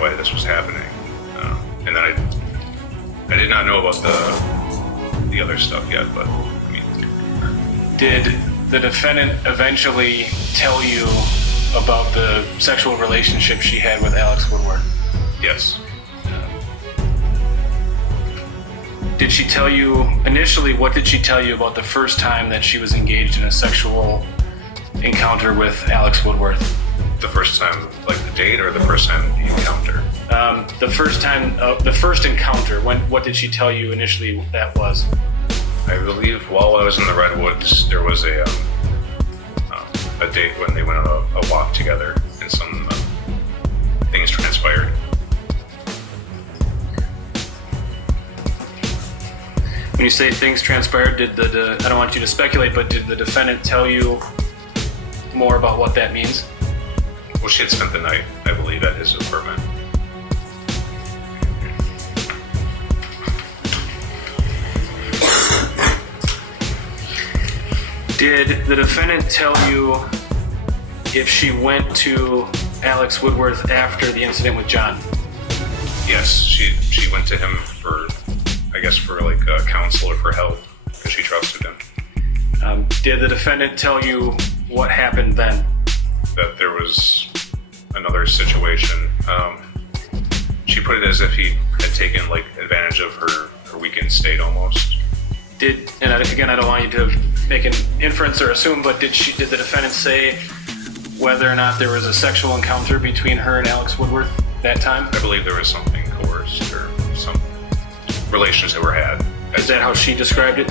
understand why this was happening. And then I did not know about the other stuff yet, but I mean. Did the defendant eventually tell you about the sexual relationship she had with Alex Woodward? Yes. Did she tell you, initially, what did she tell you about the first time that she was engaged in a sexual encounter with Alex Woodward? The first time, like the date, or the first time the encounter? The first time, the first encounter, what did she tell you initially that was? I believe while I was in the Redwoods, there was a date when they went on a walk together, and some things transpired. When you say things transpired, did I don't want you to speculate, but did the defendant tell you more about what that means? Well, she had spent the night, I believe, at his apartment. Did the defendant tell you if she went to Alex Woodworth after the incident with John? Yes, she went to him for like counsel or for help, because she trusted him. Did the defendant tell you what happened then? That there was another situation. She put it as if he had taken like advantage of her weakened state almost. And again, I don't want you to make an inference or assume, but did the defendant say whether or not there was a sexual encounter between her and Alex Woodward that time? I believe there was something coerced or some relations that were had. Is that how she described it?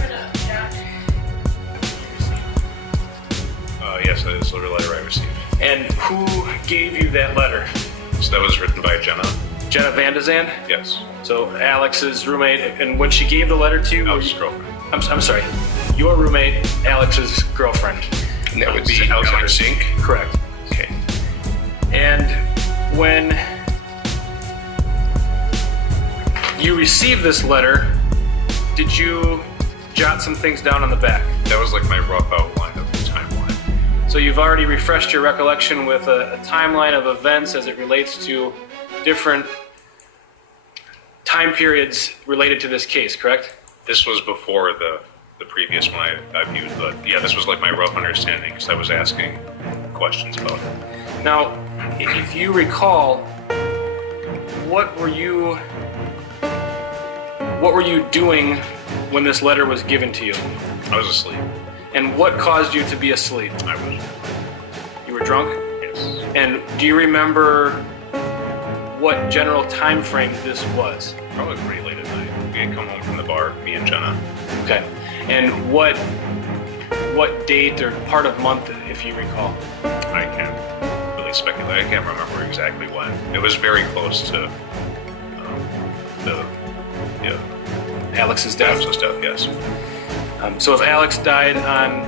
Yes, that is the letter I received. And who gave you that letter? So that was written by Jenna. Jenna Van de Zand? Yes. So Alex's roommate, and when she gave the letter to you... Alex's girlfriend. I'm sorry. Your roommate, Alex's girlfriend. And that would be Alex Zink? Correct. Okay. And when you received this letter, did you jot some things down on the back? That was like my rough outline of the timeline. So you've already refreshed your recollection with a timeline of events as it relates to different time periods related to this case, correct? This was before the previous one I viewed, but yeah, this was like my rough understanding, because I was asking questions about it. Now, if you recall, what were you doing when this letter was given to you? I was asleep. And what caused you to be asleep? I was. You were drunk? Yes. And do you remember what general time frame this was? Probably pretty late at night. We had come home from the bar, me and Jenna. Okay. And what date or part of month, if you recall? I can't really speculate. I can't remember exactly when. It was very close to Alex's death? Alex's death, yes. So if Alex died on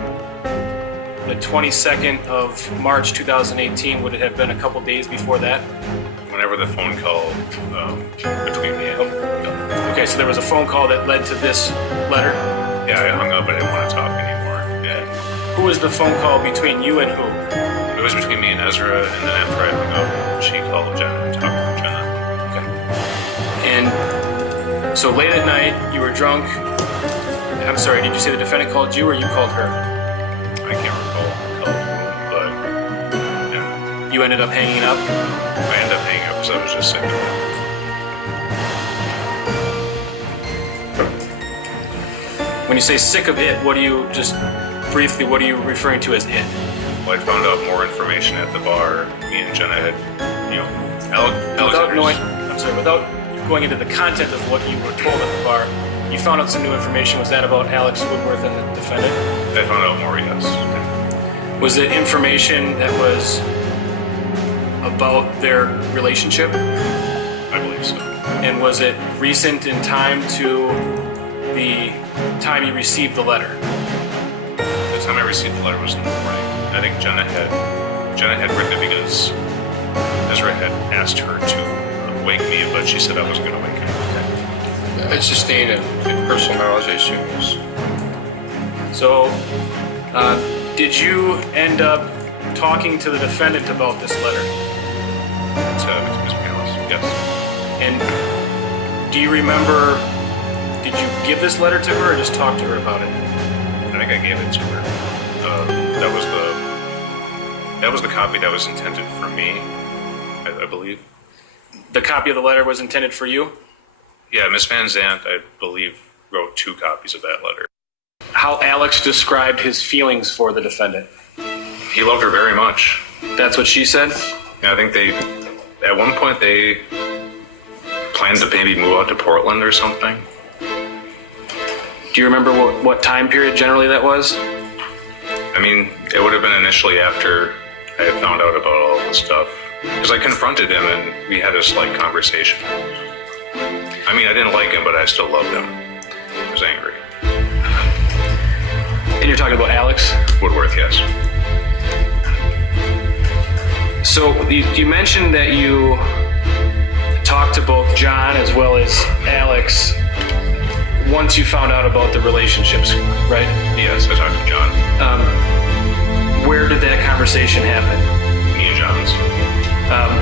the 22nd of March 2018, would it have been a couple days before that? Whenever the phone call between me and... Okay, so there was a phone call that led to this letter? Yeah, I hung up. I didn't want to talk anymore. Yeah. Who was the phone call between you and who? It was between me and Ezra, and then after I hung up, she called Jenna and talked to Jenna. Okay. And so late at night, you were drunk. I'm sorry, did you say the defendant called you or you called her? I can't recall, but yeah. You ended up hanging up? I ended up hanging up because I was just sick of it. When you say sick of it, what are you referring to as it? Well, I found out more information at the bar. Me and Jenna had, without going into the content of what you were told at the bar, you found out some new information. Was that about Alex Woodworth and the defendant? I found out more, yes. Was it information that was about their relationship? I believe so. And was it recent in time to the time you received the letter? The time I received the letter was in the morning. I think Jenna had written it because Ezra had asked her to wake me, but she said I wasn't going to wake him. It's sustained in personal knowledge, I assume. So, did you end up talking to the defendant about this letter? To Ms. Panos. Yes. And do you remember, did you give this letter to her or just talk to her about it? I think I gave it to her. That was the copy that was intended for me, I believe. The copy of the letter was intended for you? Yeah, Miss Van Zandt, I believe, wrote 2 copies of that letter. How Alex described his feelings for the defendant. He loved her very much. That's what she said? Yeah, I think at one point they planned to maybe move out to Portland or something. Do you remember what time period generally that was? I mean, it would have been initially after I had found out about all this stuff. Because I confronted him and we had a slight conversation. I mean, I didn't like him, but I still loved him. I was angry. And you're talking about Alex? Woodworth, yes. So you mentioned that you talked to both John as well as Alex once you found out about the relationships, right? Yes, I talked to John. Where did that conversation happen? Me and John's.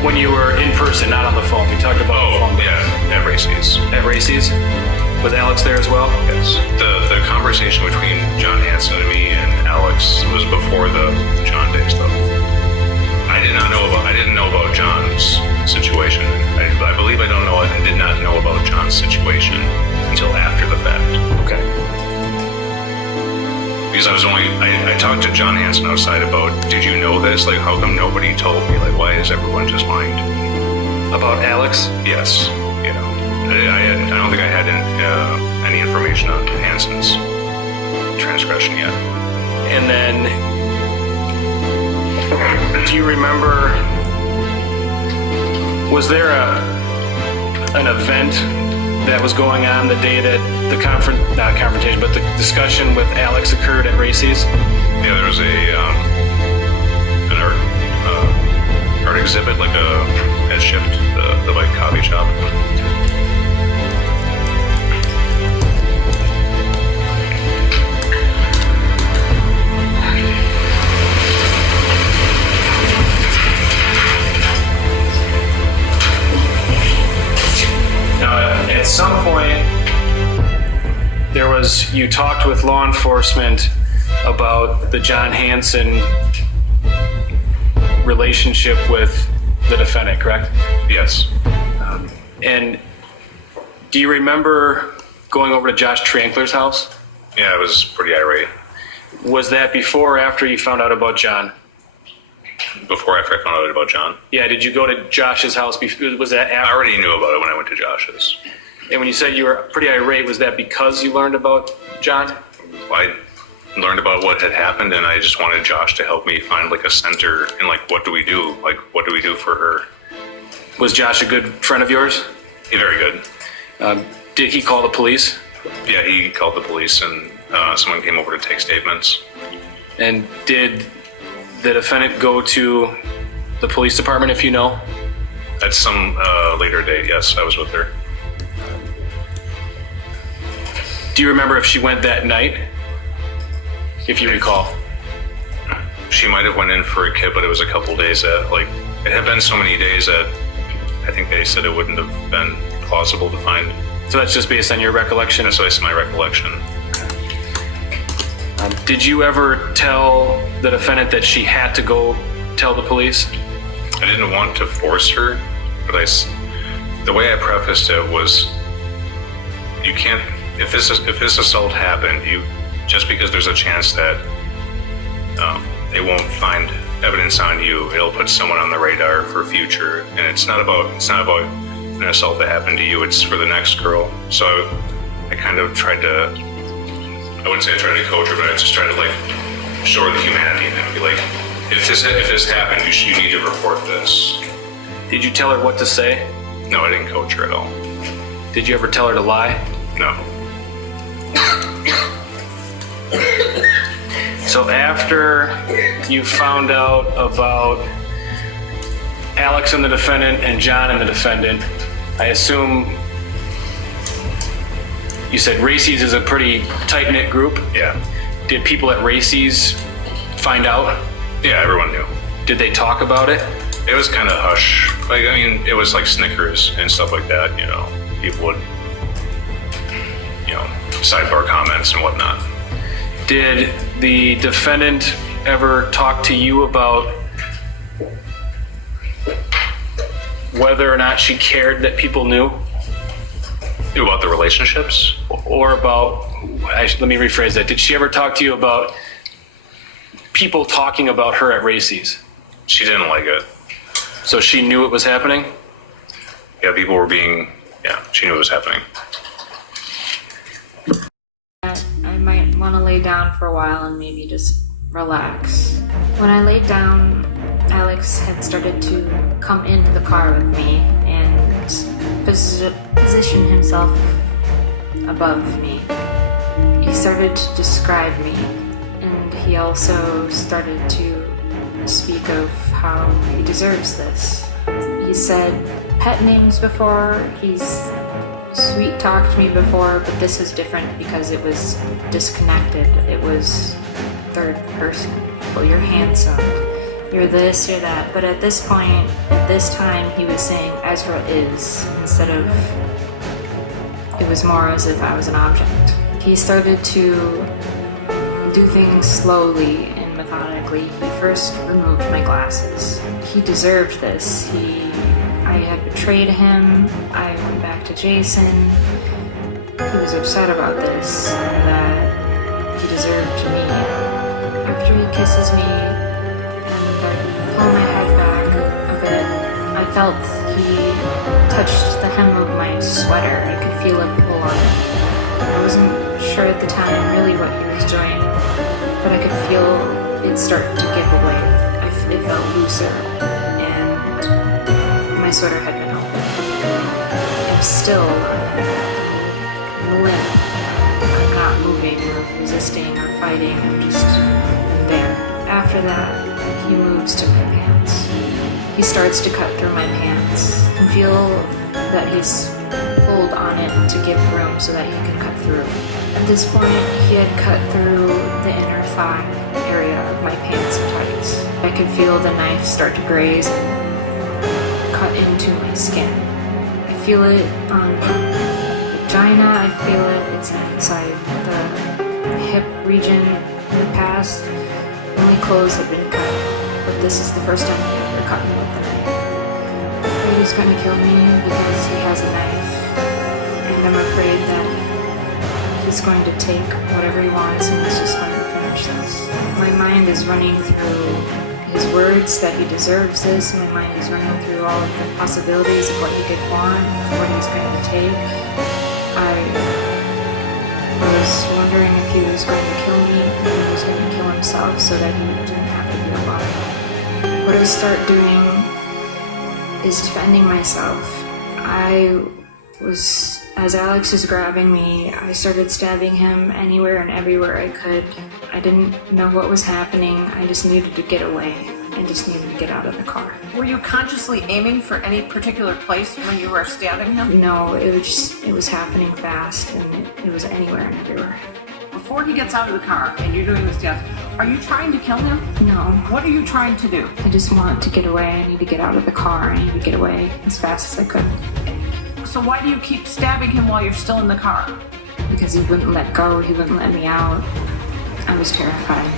When you were in person, not on the phone. We talked about the phone. Yeah, at Racy's. At Racy's? Was Alex there as well? Yes. The conversation between John Hanson and me and Alex was before the John days, though. I didn't know about John's situation. I believe I did not know about John's situation until after the fact. Okay. Because I talked to John Hanson outside about, did you know this? Like, how come nobody told me? Like, why is everyone just lying to me? About Alex? Yes. You know, I don't think I had any information on Hanson's transgression yet. And then, do you remember, was there an event that was going on the day that not confrontation, but the discussion with Alex occurred at Racy's? Yeah, there was an art exhibit, like at Shift, the bike coffee shop. At some point, you talked with law enforcement about the John Hanson relationship with the defendant, correct? Yes. And do you remember going over to Josh Trankler's house? Yeah, I was pretty irate. Was that before or after you found out about John? Before, after I found out about John? Yeah, did you go to Josh's house? Was that after? I already knew about it when I went to Josh's. And when you said you were pretty irate, was that because you learned about John? I learned about what had happened, and I just wanted Josh to help me find like a center and like, what do we do? Like, what do we do for her? Was Josh a good friend of yours? He's very good. Did he call the police? Yeah, he called the police, and someone came over to take statements. And did the defendant go to the police department, if you know? At some later date, yes, I was with her. Do you remember if she went that night? If you recall. She might have went in for a kit, but it was a couple days that, like, it had been so many days that I think they said it wouldn't have been plausible to find. So that's just based on your recollection? That's based on my recollection. Did you ever tell the defendant that she had to go tell the police? I didn't want to force her, but the way I prefaced it was, you can't, if this assault happened, just because there's a chance that they won't find evidence on you, it'll put someone on the radar for future. And it's not about an assault that happened to you, it's for the next girl. So I kind of tried to, I wouldn't say I tried to coach her, but I just tried to like show her the humanity in it and be like, if this happened, you need to report this. Did you tell her what to say? No, I didn't coach her at all. Did you ever tell her to lie? No. So after you found out about Alex and the defendant and John and the defendant, I assume you said Racy's is a pretty tight-knit group? Yeah. Did people at Racy's find out? Yeah, everyone knew. Did they talk about it? It was kind of hush. Like, I mean, it was like Snickers and stuff like that, you know. People would, you know, sidebar comments and whatnot. Did the defendant ever talk to you about whether or not she cared that people knew? About the relationships? Or about, let me rephrase that. Did she ever talk to you about people talking about her at Racy's? She didn't like it. So she knew it was happening? Yeah, people were being, yeah, she knew it was happening. I might want to lay down for a while and maybe just relax. When I laid down, Alex had started to come into the car with me and position himself above me. He started to describe me, and he also started to speak of how he deserves this. He said pet names before, he's sweet-talked me before, but this was different because it was disconnected. It was third person. Well, you're handsome. You're this, you're that. But at this point, at this time, he was saying Ezra is, instead of, it was more as if I was an object. He started to do things slowly and methodically. He first removed my glasses. He deserved this. I had betrayed him. I went back to Jason. He was upset about this, and that he deserved me. After he kisses me, and I pull my head back a bit, I felt he touched the hem of my sweater. I could feel it pull on it. I wasn't sure at the time really what he was doing, but I could feel it start to give away. It felt looser, and my sweater had been open. I'm still limp. I'm not moving or resisting or fighting. I'm just there. After that, he moves to my pants. He starts to cut through my pants. I can feel that he's pulled on it to give room so that he can cut through. At this point, he had cut through the inner thigh area of my pants and tights. I could feel the knife start to graze and cut into my skin. I feel it on the vagina, I feel it, it's inside the hip region. In the past, only clothes had been cut, but this is the first time he ever cut me with a knife. He's going to kill me because he has a knife, and I'm afraid that he's going to take whatever he wants and he's just going to finish this. My mind is running through his words that he deserves this. My mind is running through all of the possibilities of what he could want, of what he's going to take. I was wondering if he was going to kill me, if he was going to kill himself so that he didn't have to be alive. What I start doing is defending myself. As Alex was grabbing me, I started stabbing him anywhere and everywhere I could. I didn't know what was happening. I just needed to get away. I just needed to get out of the car. Were you consciously aiming for any particular place when you were stabbing him? No, it was happening fast, and it was anywhere and everywhere. Before he gets out of the car and you're doing the stabs, are you trying to kill him? No. What are you trying to do? I just want to get away. I need to get out of the car. I need to get away as fast as I could. So why do you keep stabbing him while you're still in the car? Because he wouldn't let go. He wouldn't let me out. I was terrified.